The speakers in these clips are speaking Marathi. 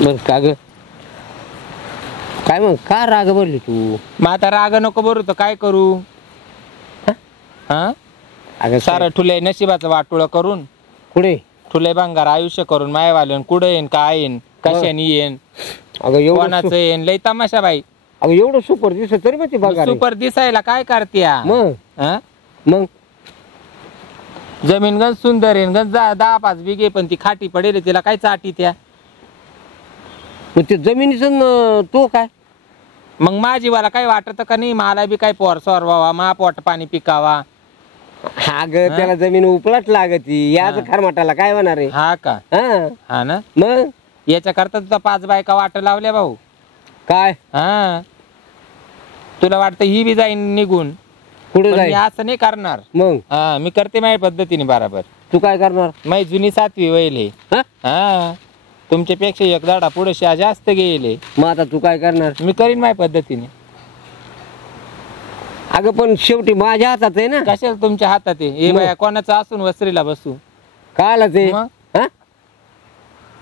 बर का ग काय मग का राग भरली तू? मग आता राग नको बरू तर काय करू? हा अगं सारं ठुले नशिबाचं वाटोळं करून कुठे? ठुले भंगार आयुष्य करून मायवालन कुठं येईन काय येईन कशाने येईन अगं एवढं कोणाचं येईन लई तमाशा बाई. अगं एवढं सुपर दिसत तरी मग ती बघा रे. सुपर दिसायला काय करत्या मग हा? मग जमीन गंज सुंदर आहे गंज 10-5 बिघे पण ती खाटी पडेल तिला काय चाटी त्या. मग ते जमिनीचं तो काय मग माझी मला काय वाटत का नाही मला बी काय पोर सोरवावा मा पोट पाणी पिकावा. अगं त्याला जमीन उपलाट लागती याच खारमाटाला काय होणार आहे? हा का? हा हा ना मग याच्या करता तुझा 5 बायका वाट लावल्या भाऊ. काय हा तुला वाटतं ही बी जाईन निघून कुठे पण मी जाईल असं नाही करणार. मग? हा मी करते माझ्या पद्धतीने बराबर. तू काय करणार? माझी जुनी 7वी वयले. हा? हा तुमच्यापेक्षा एक दाडा पुढे जास्त गेले. मग आता तू काय करणार? मी करीन माझ्या पद्धतीने. अगं पण शेवटी माझ्या हातात आहे ना. कशाला तुमच्या हातात आहे हे बाया कोणाचं असून वस्त्रीला बसू काला ते मग? हा?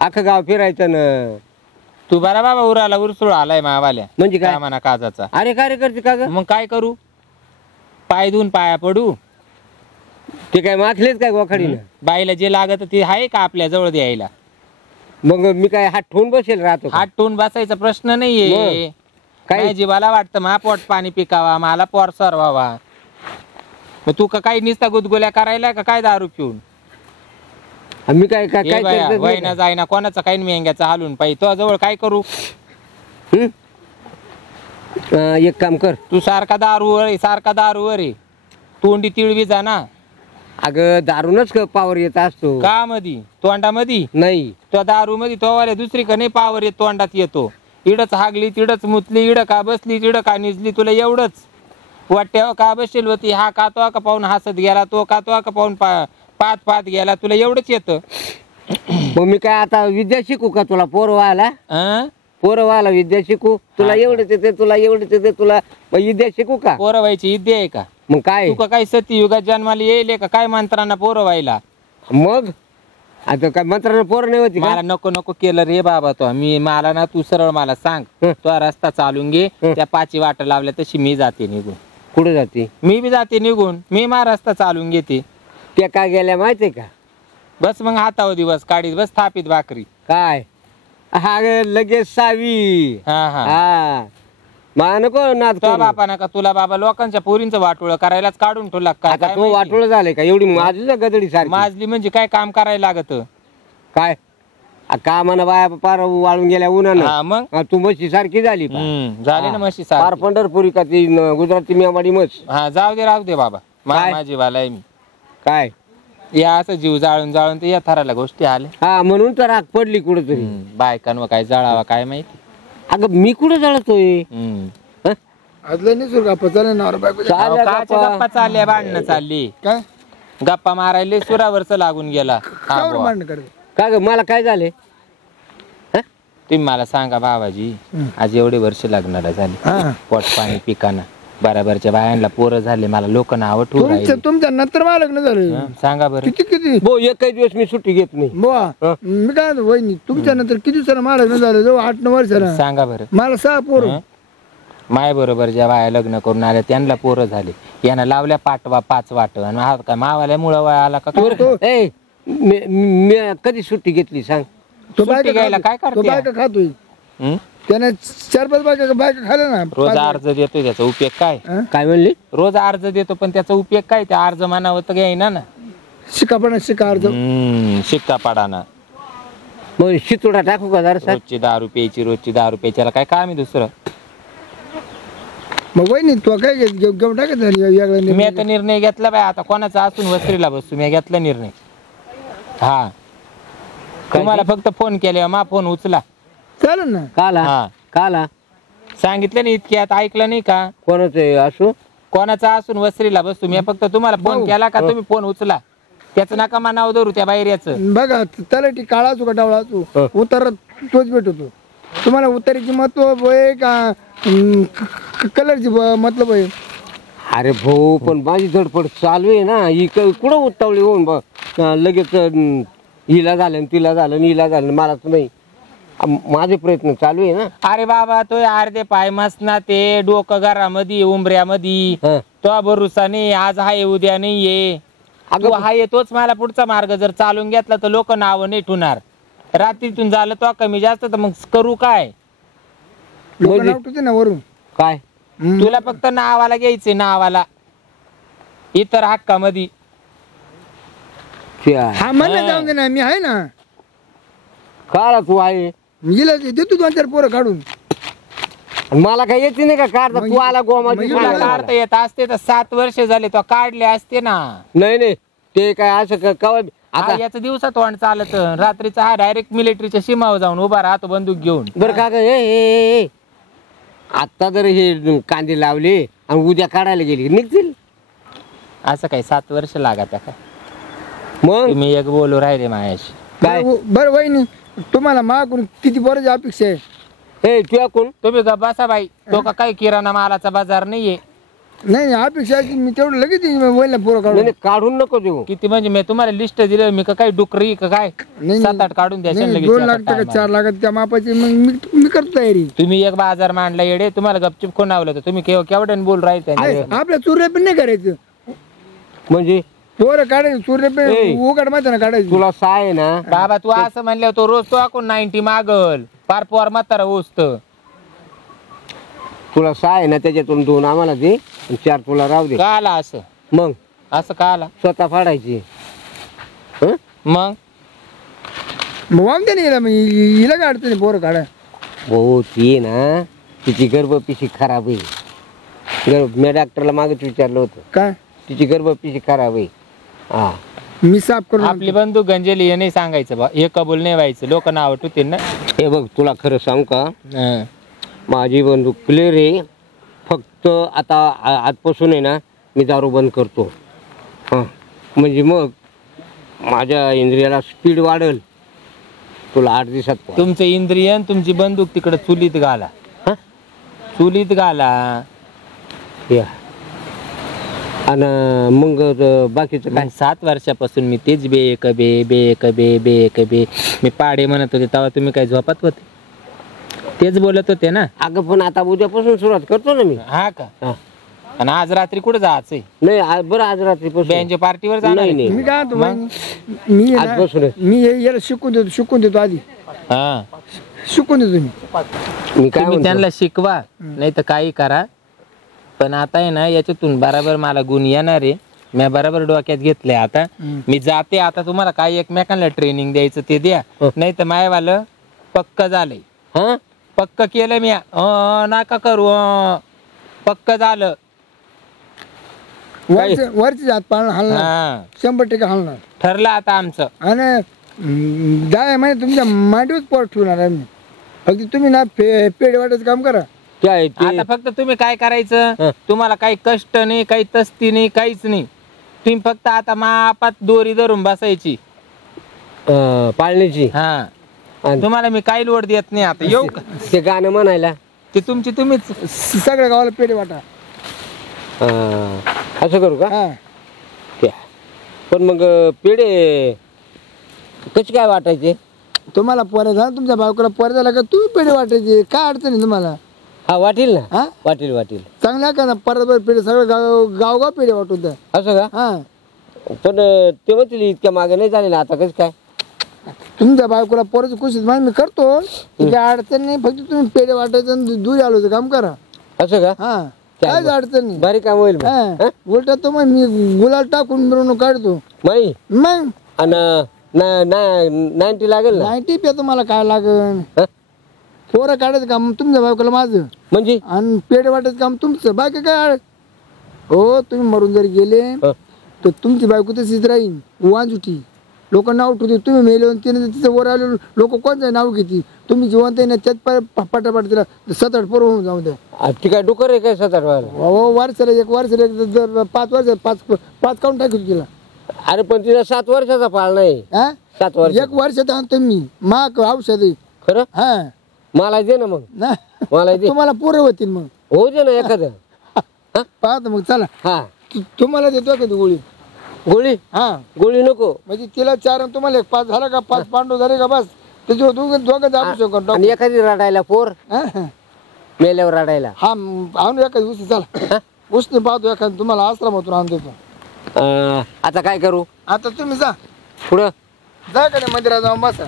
अख्खं गाव फिरायचं ना. तू बरा बाबा उराला उरसुळ आलाय मावाल्या म्हणजे काय? म्हणा काजाचा. अरे काय रे करते का ग? मग काय करू? पाय धुवून पाया पडू? ते काय माखलेच काय गोखाडीनं? बाईला जे लागत ते आहे का आपल्या जवळ द्यायला? मग मी काय हात ठेवून बसेल राहतो का? हात टोन बसायचा प्रश्न नाहीये. काय? काय जीवाला वाटतं मा पोट पाणी पिकावा मला पोर सरवावा. मग तू का काही निसता गुदगुल्या करायला का काय दारू पिऊन? मी काय काय काय करतच नाही वयना जायना कोणाचा काही मेंग्याचा हालून पाहिजे तो जवळ काय करू? का? एक काम कर. तू सारखा दारूवर आहे तोंडी तिळवी जा ना. अगं दारूनच पावर येत असतो का मधी तोंडामधी नाही. तो दारू मध्ये तो वाले दुसरी का नाही पावर येत तोंडात येतो. इडच हागली तिडच मुतली इड का बसली तिड का निजली तुला एवढंच वाट्यावर का बसेल होती हा का तो का पाहून हसत गेला तो का तो का पाहून पात गेला तुला एवढंच येतं. मग मी काय आता विद्या शिकू का तुला? पोर व्हायला पोर व्हायला विद्या शिकू? तुला एवढंच येते तुला एवढंच येते तुला मग विद्या शिकू का? पोरं व्हायची इद्या आहे का? मग काय तू का काही सतीयुगात जन्माला येईल का काय मंत्रांना पोरं व्हायला? मग आता काय मंत्रानं पोर नाही होती का? मला नको केलं रे बाबा तो मला ना तू सरळ मला सांग तो रस्ता चालून घे त्या 5 वाट लावल्या तशी मी जाते निघून. कुठे जाते? मी बी जाते निघून मी मा रस्ता चालून घेते. त्या काय गेल्या माहितीये का? बस मग हातावर दिवस काढीत बस थापीत भाकरी. काय हा ग लगेच सावी. हा मा नको नाद तुला करू. बापा नका तुला बाबा लोकांच्या पोरींचं वाटोळ करायलाच काढून ठेवला काय? आता काय तो माहिती? वाटोळ झाले का? एवढी माझी ना गदडी सारखी. माजली म्हणजे काय काम करायला लागत? काय कामानं बाया पार वाळून गेल्या उन्हानं. हा मग तू म्हशी सारखी झाली का? झाली ना म्हशी पार सारखी. पंढरपुरी का ती गुजराती मेवाडी म्हस? हा जाऊ दे राहू दे बाबा काय? माझी वाला आहे मी. काय या असं जीव जाळून ते या थराला गोष्टी आल्या. हा म्हणून तर राग पडली कुठेतरी. बायकांवर काय जळावा काय माहिती. अगं मी कुठे जळतोय? हं? आजलं नाही सुरू गप्पा चालेल ना बायको चालेल काच्या गप्पा. गप्पा चालल्या भांडणं चालली काय गप्पा मारायला सुरावरच लागून गेला. हा कावर बुवा. मांडणं करते का ग मला काय झाले? तुम्ही मला सांगा भावाजी आज एवढे वर्ष लग्नाला झाले हा. पोट पाणी पिकाना बराबरच्या बायांना पोरं झाले मला लोक नाव ठेवून राहिले. तुमच्या नंतर मला लग्न झालं सांगा बरं किती भो एकही दिवस मी सुट्टी घेत नाही. बुवा मी काय म्हणतो, वहिनी तुमच्या नंतर किती दिवसाला मला लग्न झालं जवळ 8-9 वर्षाला सांगा बरं. मला 6 पोर माय बरोबर ज्या बाया लग्न करून आल्या त्यांना पोरं झाले यांना लावल्या 5 वाट आणि हा काय मावाल्या मुळे वय आला का काय? ए मी कधी सुट्टी घेतली सांग? तो सुट्टी घ्यायला बायका काय खातो, तो करते? बायका खातोय हं? त्याने 4-5 बायका खाल्ल्या ना रोज अर्ज देतो त्याचा उपयोग काय? हं? काय म्हणली? रोज अर्ज देतो पण त्याचा उपयोग काय? त्या अर्ज मानावं तर घ्यायना ना. शिका अर्ज शिक्का पाडाना. मग शितोडा टाकू का जरा? रोजची दारू प्यायची त्याला काय काम आहे दुसरं? मग वहिनी तो काय घेऊन टाकत झाली मी आता निर्णय घेतला बाय आता कोणाचा असून वस्त्रीला बसतो मी घेतला निर्णय. हा तुम्हाला फक्त फोन केले मा फोन उचला. चालेल ना काला हा काला सांगितलं नाही इतक्यात ऐकलं नाही का? कोणाचं असो कोणाचा असून वस्त्रीला बसतो मी फक्त तुम्हाला फोन केला का तुम्ही फोन उचला. त्याचं नका मनावर धरू त्या बाहेरचं. बघा त्याला ती काळा असू का डावळा असू उतार तोच भेटतो. तुम्हाला उतारीची महत्व आहे का कलरची मतलब आहे? अरे भाऊ पण माझी धडपड चालू आहे ना. ही कुठं उतावळी होऊन लगेच हिला झालं तिला झालं हिला झालं मलाच नाही. माझे प्रयत्न चालू आहे ना. अरे बाबा तो अर्धे पाय मसना ते डोकं घरामध्ये उंबऱ्यामध्ये हं. तो भरोसा नाही, आज हाय उद्या नाहीये. अगं, तू हाय तोच मला पुढचा मार्ग जर चालून घेतला तर लोक नाव नाही ठेवणार. रात्रीतून झालं तो कमी जास्त तर मग करू काय? लोक म्हणजे- नाव ठेवते ना वरून. काय तुला फक्त नावाला घ्यायचे, नावाला, इतर हक्कामध्ये. त्या- हा मला जाऊन दे ना, मी आहे ना. काढा तू आहे. गेला देतो 2-4 पोरं काढून. मला काय येते नाही का काढता? तू आला गोमाची म्हणजे तुला सांगायला. काढता येत असते तर 7 वर्ष झाले तो काढले असते ना. नाही नाही ते काय असं कवा आता हा, याचं दिवसात तोंड चालत, रात्रीचा हा डायरेक्ट मिलिटरीच्या सीमावर जाऊन उभा राहतो बंदूक घेऊन. बरं का हे आता जर हे कांदे लावले आणि उद्या काढायला गेली निघतील. असं काही 7 वर्ष लागत का? मग तुम्ही एक बोलू राहिले माझ्याशी. काय बरं वहिनी, तुम्हाला मागून किती पोराची अपेक्षा आहे? हे तुया कोण? तुम्ही गप बसा बाई. तो का काही किराणा मालाचा बाजार नाहीये. नाही अपेक्षा आहे की मी तेवढं लगेच वहिनीला पोरं नाही काढून. नाही, काढून नको देऊ. किती म्हणजे मी तुम्हाला लिस्ट दिलं, मी का काही डुकरी का काय नाही, 7-8 काढून द्या. नाही, लगेच 2 एका लाख का टायमाला. 4 लाख त्या मापाची मग मी करतो तयारी. तुम्ही एक बाजार मांडला येडे, तुम्हाला गपचिप कोणावलं तर तुम्ही केवढ्याने बोल राहिले नाही, आपल्या सूर्य पण नाही करायचं. म्हणजे पोरं काढायचं सूर्य पण ए. उघड माहिती ना काढायचं. तुला साय आहे ना. बाबा तू असं म्हणलं तो रोज तो आकून 90 मागल पार पोर म्हातारा ओसत. तुला साय आहे ना त्याच्यातून 2 आम्हाला दे आणि 4 तुला राहू दे. का आला असं? मग असं का आला? स्वतः फाडायची. हं? मग मग वांग नाही हिला, मग हिला काय अडचण आहे पोरं काढा. भाऊ ती आहे ना तिची गर्भपिशी खराब आहे. मी डॉक्टरला मागच विचारलं होतं. काय तिची गर्भपिशी खराब आहे. हा मी साफ करून आपली बंदूक गंजेली हे नाही सांगायचं बा, हे कबूल नाही व्हायचं. लोक नाव ठेवतील ना. हे बघ तुला खरं सांग का, हं. माझी बंदूक क्लिअर आहे. फक्त आता आजपासून आहे ना मी दारू बंद करतो. हां म्हणजे मग माझ्या इंद्रियाला स्पीड वाढेल. तुला 8 दिवसात तुमचं इंद्रिय आणि तुमची बंदूक तिकडे चुलीत घाला. हां चुलीत घाला. या आणि मग बाकीचं काय? मग 7 वर्षापासून मी तेच बे कबे बे कबे बे कबे मी पाडे म्हणत होते, तेव्हा तुम्ही काय झोपत होते? तेच बोलत होते ना. अगं पण आता उद्यापासून सुरुवात करतो ना मी. हा का? हा. आणि आज रात्री कुठे जायचंय? नाही बरं आज रात्रीपासून बँजो पार्टीवर जाणार नाही, आहे? नाही. मी काय म्हणतो मग? वहिनी, मी आहे ना, आजपासूनच. मी याला शिकून देतो आधी. हा. शिकून देतो मी. मी काय तुम्ही म्हणतो त्यांना शिकवा, नाही तर काही करा. पण आता आहे ना याच्यातून बराबर मला गुण येणार आहे. मी बराबर डोक्यात घेतलंय आता. मी जाते आता. तुम्हाला काही एकमेकांना ट्रेनिंग द्यायचं ते द्या, नाही तर मायवालं पक्क झालंय. हा पक्क केलं मी. नका करू. पक्क झालं. वरची हात पाळणं हलणार, हा 100% हलणार. ठरलं आता आमचं. आणि 10 महिने तुमच्या मांडीवर पोट ठेवणार आहे मी. फक्त तुम्ही ना पेड वाटायचं काम करा. काय ते आता फक्त तुम्ही काय करायचं, हं. तुम्हाला काही कष्ट नाही, काही तस्ती नाही, काहीच नाही. तुम्ही फक्त आता मापात दोरी धरून बसायची. पाळण्याची हा आणि तुम्हाला मी काही लोड देत नाही. आता येऊ का? ते गाणं म्हणायला. ते तुमची तुम्हीच. सगळ्या गावाला पेड वाटा. असं करू का? हा त्या. पण मग पेढे कसे काय वाटायचे? तुम्हाला पोरं झालं, तुमच्या बायकोला पोरं झाला का तुम्ही पेढे वाटायचे. काय अडचण आहे तुम्हाला? हा वाटील ना. हा वाटील वाटील. चांगल्या का ना परत पेढे सगळं गाव पेढे वाटून द्या. असं का? हा पण ते म्हणतील इतक्या मागे नाही झाले ना आता कसं काय? तुमच्या बायकोला पोराची खुशी मी करतो. ती काय अडचण नाही. फक्त तुम्ही पेढे वाटायचं आणि दूध आलोचं काम करा. असं का? हा काहीच अडचण नाही. भारी काम होईल मग. हा उलट तो मग मी गुलाल टाकून मिरवणूक काढतो. माई मग आणि 90 लागेल ना? 90 पे तुम्हाला काय लागन? हं? पोरं काढायचं काम तुमच्या बायकोला माझं, म्हणजे आणि पेढे वाटायचं काम तुमचं. बाकी काय हो, तुम्ही मरून जर गेले हं. तर तुमची बायको तशीच राहील वांजुटी. लोक नाव ठेवते. तुम्ही मेले तिने तिचं वर आले लोक कोणतं नाव घेते. तुम्ही जिवंत आहे ना त्यात पटापट तिला 7-8 पोरं होऊन जाऊ द्या. ती काय डुकर आहे काय 7-8 व्हायला? हो वर्षाला एक 5 वर्ष 5 काउंट टाकतो तिला. अरे पण तिला 7 वर्षाचा पाळ नाही. हा 7 वर्ष 1 वर्षात आणतो मी माक औषध आहे. खरं? हा मला दे ना मग. ना मला दे. तुम्हाला पोरं होतील मग. होऊ दे ना एखादं. पाहतो मग चला. हा तुम्हाला देतो का ती गोळी? गोळी हा गोळी नको. म्हणजे तिला 4 आणि तुम्हाला 1 5 झाला का? 5 पांडू झाले का? बस ते दोघं जाऊ शकतो आणि एखादी रडायला पोर मेल्यावर रडायला. हा आणू एखादी उसने चला उसने पाहतो एखादी तुम्हाला आश्रमातून आणून देतो. आता काय करू? आता तुम्ही जा पुढं जा का मंदिरात जाऊन बसा.